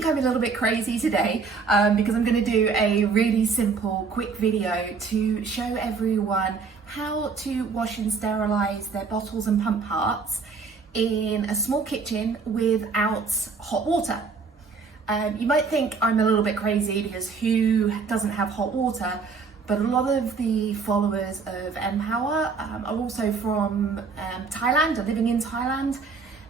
think I'm a little bit crazy today because I'm going to do a really simple, quick video to show everyone how to wash and sterilise their bottles and pump parts in a small kitchen without hot water. You might think I'm a little bit crazy because who doesn't have hot water? But a lot of the followers of Empower are also from Thailand, are living in Thailand.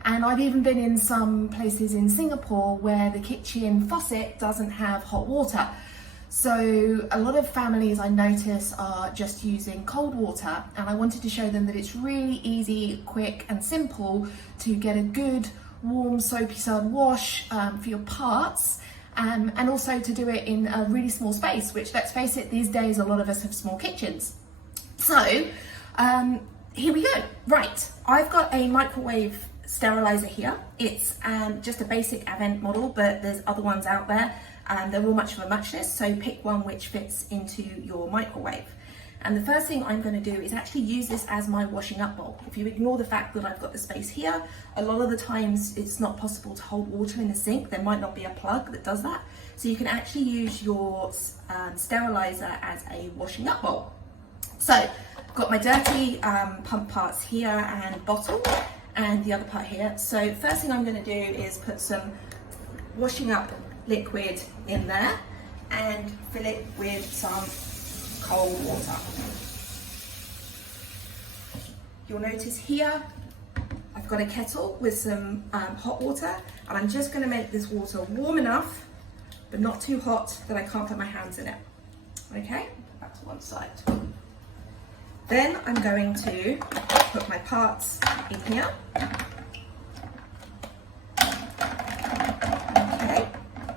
And I've even been in some places in Singapore where the kitchen faucet doesn't have hot water. So a lot of families I notice are just using cold water, and I wanted to show them that it's really easy, quick and simple to get a good warm soapy sun wash for your parts, and also to do it in a really small space, which, let's face it, these days a lot of us have small kitchens. So here we go. Right, I've got a microwave sterilizer here. It's just a basic Avent model, but there's other ones out there and they're all much of a muchness, so pick one which fits into your microwave. And the first thing I'm going to do is actually use this as my washing up bowl. If you ignore the fact that I've got the space here, a lot of the times it's not possible to hold water in the sink. There might not be a plug that does that, so you can actually use your sterilizer as a washing up bowl. So I've got my dirty pump parts here and bottle, and the other part here. So first thing I'm going to do is put some washing up liquid in there and fill it with some cold water. You'll notice here I've got a kettle with some hot water, and I'm just going to make this water warm enough but not too hot that I can't put my hands in it. Okay, back to one side. Then I'm going to put my parts in here. Okay,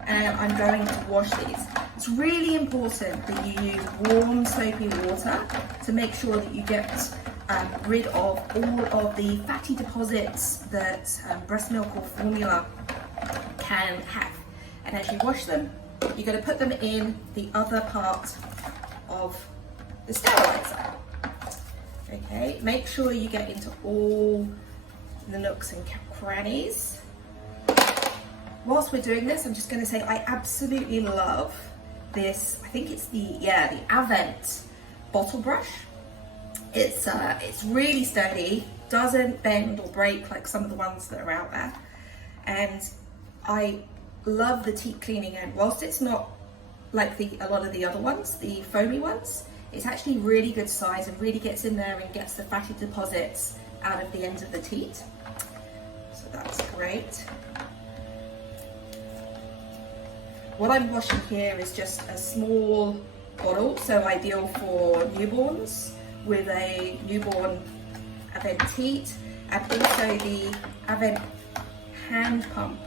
and I'm going to wash these. It's really important that you use warm soapy water to make sure that you get rid of all of the fatty deposits that breast milk or formula can have. And as you wash them, you're going to put them in the other part of the sterilizer. Okay, make sure you get into all the nooks and crannies. Whilst we're doing this, I'm just going to say I absolutely love this. I think it's the Avent bottle brush. It's really sturdy, doesn't bend or break like some of the ones that are out there, and I love the teat cleaning end. Whilst it's not like a lot of the other ones, the foamy ones, it's actually really good size and really gets in there and gets the fatty deposits out of the ends of the teat. So that's great. What I'm washing here is just a small bottle, so ideal for newborns, with a newborn Avent teat, and also the Avent hand pump,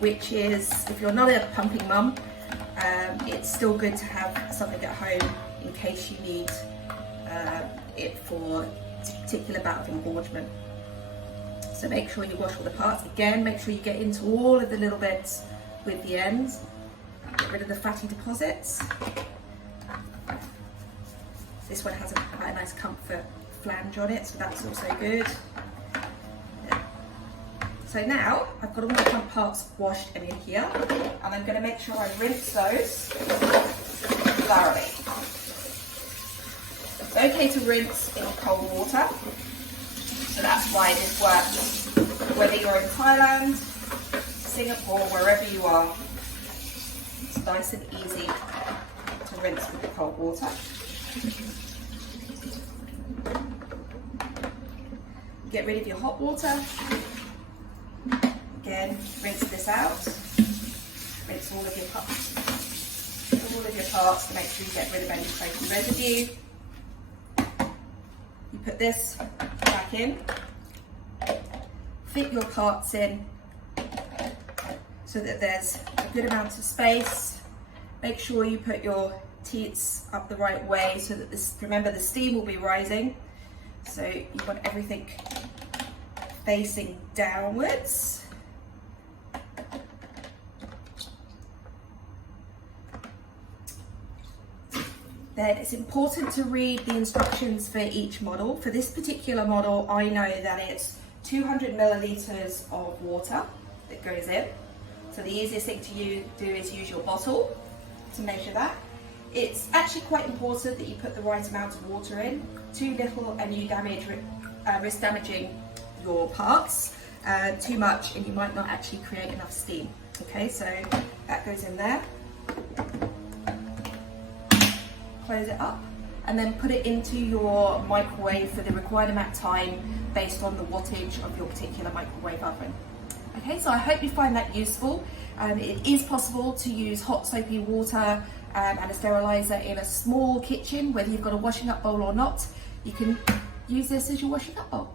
which is, if you're not a pumping mum, it's still good to have something at home in case you need it for a particular bout of engorgement. So make sure you wash all the parts. Again, make sure you get into all of the little bits with the ends. Get rid of the fatty deposits. This one has quite a nice comfort flange on it, so that's also good. So now I've got all my pump parts washed and in here, and I'm going to make sure I rinse those thoroughly. It's okay to rinse in cold water, so that's why this works. Whether you're in Thailand, Singapore, wherever you are, it's nice and easy to rinse with the cold water. Get rid of your hot water. Again, rinse this out. Rinse all of your parts to make sure you get rid of any soapy residue. You put this back in. Fit your parts in so that there's a good amount of space. Make sure you put your teats up the right way so that remember the steam will be rising. So you want everything facing downwards. Then it's important to read the instructions for each model. For this particular model, I know that it's 200 millilitres of water that goes in. So So the easiest thing to do is use your bottle to measure that. It's actually quite important that you put the right amount of water in. Too little and you risk damaging your parts. Too much and you might not actually create enough steam. Okay, so that goes in there. Close it up and then put it into your microwave for the required amount of time based on the wattage of your particular microwave oven. Okay, so I hope you find that useful. It is possible to use hot soapy water and a sterilizer in a small kitchen, whether you've got a washing up bowl or not. You can use this as your washing up bowl.